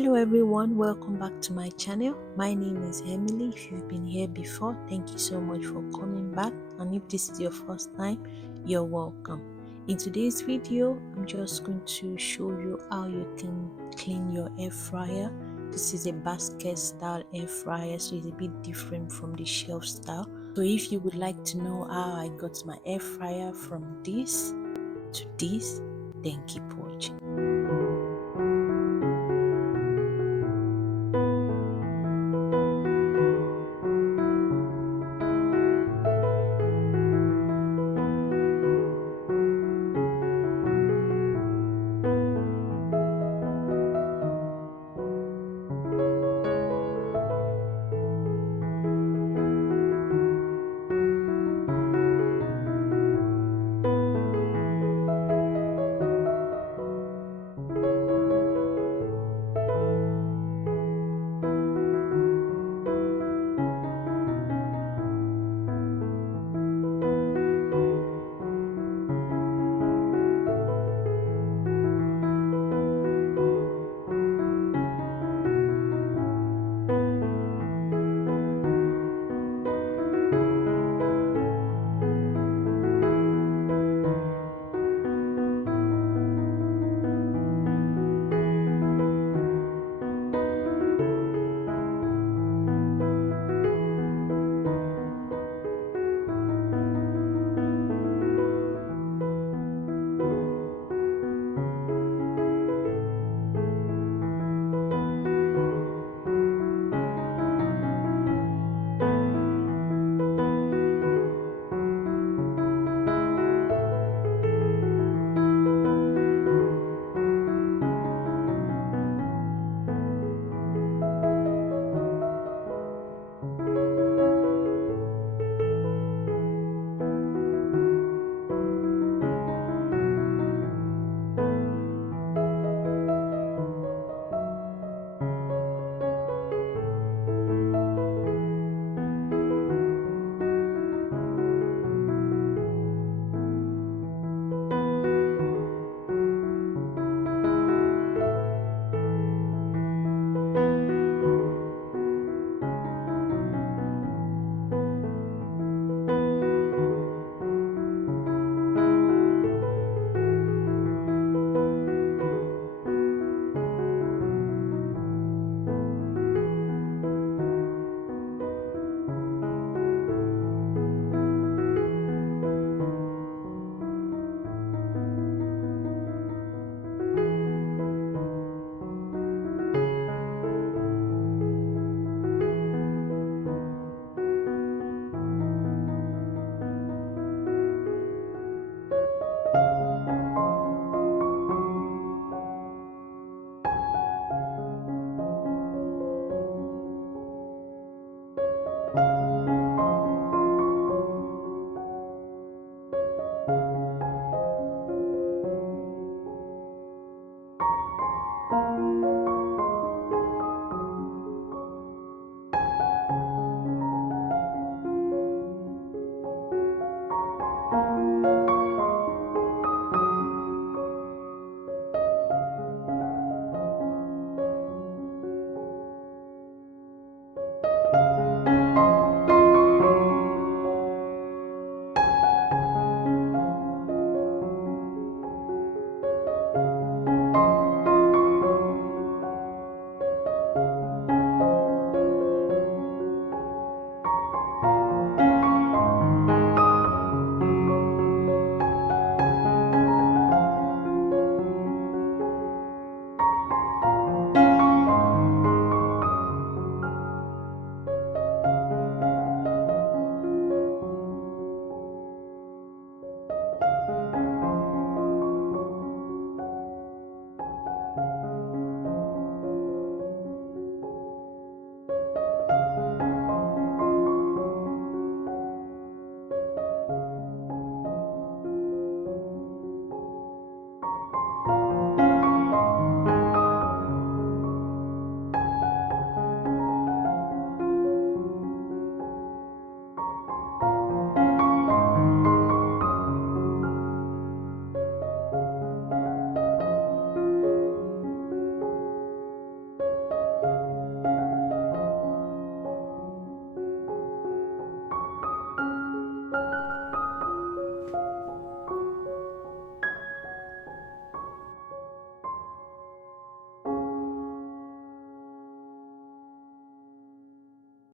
Hello everyone, welcome back to my channel. My name is Emily. If you've been here before, thank you so much for coming back, and if this is your first time, you're welcome. In today's video, I'm just going to show you how you can clean your air fryer. This is a basket style air fryer, so it's a bit different from the shelf style. So if you would like to know how I got my air fryer from this to this, then keep watching.